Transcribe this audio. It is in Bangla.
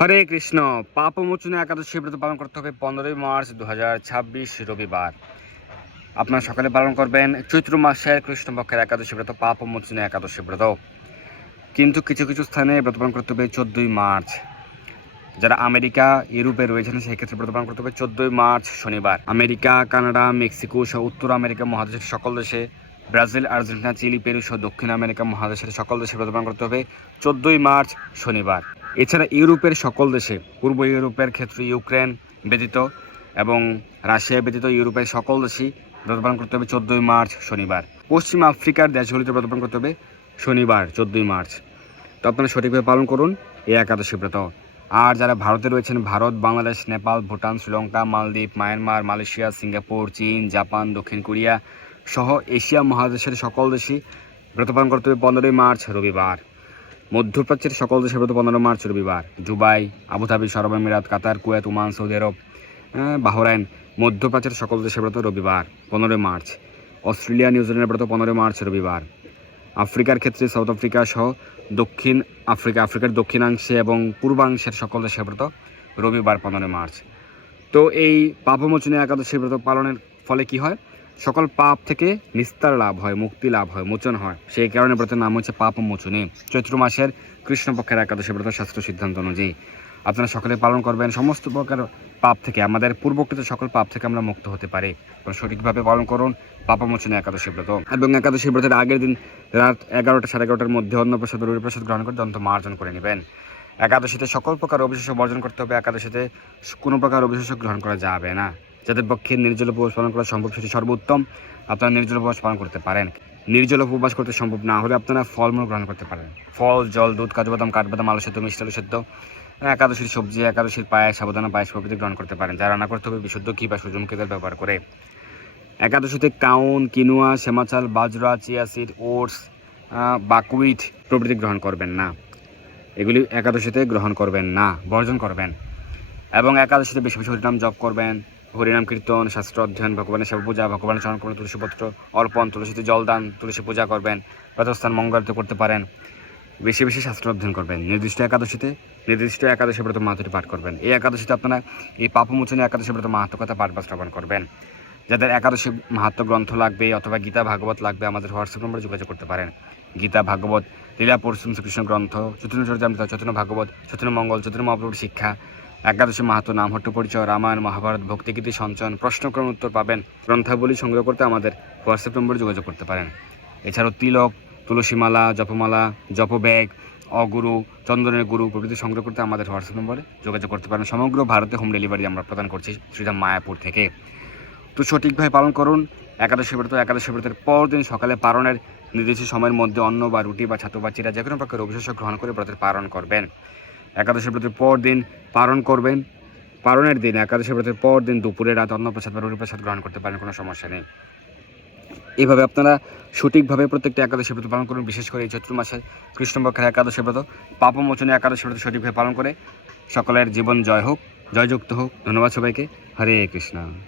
হরে কৃষ্ণ। পাপমোচনে একাদশী ব্রত পালন করতে হবে 15 মার্চ 2026 রবিবার। আপনারা সকালে পালন করবেন চৈত্র মাসের কৃষ্ণপক্ষের একাদশী ব্রত, পাপমোচনে একাদশী ব্রত। কিন্তু কিছু কিছু স্থানে ব্রত পালন করতে হবে 14 মার্চ। যারা আমেরিকা ইউরোপে রয়েছেন সেই ক্ষেত্রে ব্রত পালন করতে হবে 14 মার্চ শনিবার। আমেরিকা, কানাডা, মেক্সিকো সহ উত্তর আমেরিকা মহাদেশের সকল দেশে, ব্রাজিল, আর্জেন্টিনা, চিলি, পেরু সহ দক্ষিণ আমেরিকা মহাদেশের সকল দেশে ব্রত পালন করতে হবে 14 মার্চ শনিবার। এছাড়া ইউরোপের সকল দেশে, পূর্ব ইউরোপের ক্ষেত্রে ইউক্রেন ব্যতীত এবং রাশিয়া ব্যতীত ইউরোপের সকল দেশেই ব্রত পালন করতে হবে 14 মার্চ শনিবার। পশ্চিম আফ্রিকার দেশগুলিতে ব্রত পালন করতে হবে শনিবার 14 মার্চ। তো আপনারা সঠিকভাবে পালন করুন এই একাদশী ব্রত। আর যারা ভারতে রয়েছেন, ভারত, বাংলাদেশ, নেপাল, ভুটান, শ্রীলঙ্কা, মালদ্বীপ, মায়ানমার, মালয়েশিয়া, সিঙ্গাপুর, চীন, জাপান, দক্ষিণ কোরিয়া সহ এশিয়া মহাদেশের সকল দেশই ব্রত পালন করতে হবে 15 মার্চ রবিবার। মধ্যপ্রাচ্যের সকল দেশে ব্রত 15 মার্চ রবিবার। দুবাই, আবুধাবি, আরব আমিরাত, কাতার, কুয়েত, ওমান, সৌদি আরব, বাহরাইন, মধ্যপ্রাচ্যের সকল দেশে ব্রত রবিবার 15 মার্চ। অস্ট্রেলিয়া, নিউজিল্যান্ডের ব্রত 15 মার্চ রবিবার। আফ্রিকার ক্ষেত্রে সাউথ আফ্রিকা সহ দক্ষিণ আফ্রিকার দক্ষিণাংশে এবং পূর্বাংশের সকল দেশে ব্রত রবিবার 15 মার্চ। তো এই পাপমোচনী একাদশী ব্রত পালনের ফলে কি হয়? সকল পাপ থেকে নিস্তার লাভ হয়, মুক্তি লাভ হয়, মোচন হয়। সেই কারণে ব্রতের নাম হচ্ছে পাপমোচনী। চৈত্র মাসের কৃষ্ণপক্ষের একাদশী ব্রত শাস্ত্র সিদ্ধান্ত অনুযায়ী আপনারা সকলে পালন করবেন। সমস্ত প্রকার পাপ থেকে, আমাদের পূর্বকৃত সকল পাপ থেকে আমরা মুক্ত হতে পারি। সঠিকভাবে পালন করুন পাপমোচনী একাদশী ব্রত। এবং একাদশী ব্রতের আগের দিন রাত 11টা সাড়ে 11টার মধ্যে অন্নপ্রসাদ, রবিপ্রসাদ গ্রহণ করে দন্ত মার্জন করে নেবেন। একাদশীতে সকল প্রকার অবিশেষ বর্জন করতে হবে। একাদশীতে কোনো প্রকার অবিশেষ গ্রহণ করা যাবে না। যাদের পক্ষে নির্জল উপবাস পালন করা সম্ভব সেটি সর্বোত্তম। আপনারা নির্জল উপবাস পালন করতে পারেন। নির্জল উপবাস করতে সম্ভব না হলে আপনারা ফলমূল গ্রহণ করতে পারেন। ফল, জল, দুধ, কাজু বাদাম, কাঠবাদাম, আলু সেদ্ধ, মিষ্টি আলু সেদ্ধ, একাদশীর সবজি, একাদশীর পায়েস, সাবুদানা পায়েস প্রভৃতি গ্রহণ করতে পারেন। যা রান্না করতে হবে বিশুদ্ধ ঘি বা সূর্যমুখী তেল ব্যবহার করে। একাদশীতে কাউন, কিনুয়া, সেমাচাল, বাজরা, চিয়া সিড, ওটস, বাকউইট প্রভৃতি গ্রহণ করবেন না। এগুলি একাদশীতে গ্রহণ করবেন না, বর্জন করবেন। এবং একাদশীতে বেশি বেশি হরিনাম জপ করবেন। হরিনাম কীর্তন, শাস্ত্র অধ্যয়ন, ভগবানের সেবা পূজা, ভগবানের চরণ কমলে তুলসীপত্র অর্পণ, তুলসীতে জলদান, তুলসী পূজা করবেন। প্রতস্থান মঙ্গলারতি করতে পারেন। বেশি বেশি শাস্ত্র অধ্যয়ন করবেন। নির্দিষ্ট একাদশী ব্রত মাহাত্ম্যটি পাঠ করবেন। এই একাদশীতে আপনারা এই পাপমোচনী একাদশী ব্রত মাহাত্ম্য কথা পাঠ বা শ্রবণ করবেন। যাদের একাদশী মাহাত্ম্য গ্রন্থ লাগবে অথবা গীতা ভাগবত লাগবে, আমাদের হোয়াটসঅ্যাপ নম্বরে যোগাযোগ করতে পারেন। গীতা ভাগবত, লীলা পরশুরাম শ্রীকৃষ্ণ গ্রন্থ, চৈতন্য চরিতামৃত, চৈতন্য ভাগবত, চৈতন্য মঙ্গল, চৈতন্য মহাপ্রভুর শিক্ষা, একাদশী মাহাত্ম্য, নামহট্ট পরিচয়, রামায়ণ, মহাভারত, ভক্তিগীতি সঞ্চয়ন, প্রশ্নক্রম উত্তর পাবেন। গ্রন্থাবলী সংগ্রহ করতে আমাদের হোয়াটসঅ্যাপ নম্বরে যোগাযোগ করতে পারেন। এছাড়াও তিলক, তুলসীমালা, জপমালা, জপব্যাগ, অগুরু, চন্দনের গুরু প্রভৃতি সংগ্রহ করতে আমাদের হোয়াটসঅ্যাপ নম্বরে যোগাযোগ করতে পারেন। সমগ্র ভারতে হোম ডেলিভারি আমরা প্রদান করছি শ্রীধাম মায়াপুর থেকে। তো সঠিকভাবে পালন করুন একাদশী ব্রত। একাদশী ব্রতের পরদিন সকালে পালনের নির্দিষ্ট সময়ের মধ্যে অন্ন বা রুটি বা ছাতু বা চিরা যে কোনো প্রকার অবিশেষ গ্রহণ করে ব্রতের পালন করবেন। একাদশী ব্রতের পর দিন পালন করবেন। পালনের দিন, একাদশী ব্রতের পর দিন দুপুরে রাত অন্নপ্রসাদ বা রুটিপ্রসাদ গ্রহণ করতে পারেন, কোনো সমস্যা নেই। এইভাবে আপনারা সঠিকভাবে প্রত্যেকটা একাদশী ব্রত পালন করুন। বিশেষ করে এই চৈত্র মাসের কৃষ্ণপক্ষের একাদশী ব্রত, পাপমোচনী একাদশী ব্রত সঠিকভাবে পালন করে সকলের জীবন জয় হোক, জয়যুক্ত হোক। ধন্যবাদ সবাইকে। হরে কৃষ্ণ।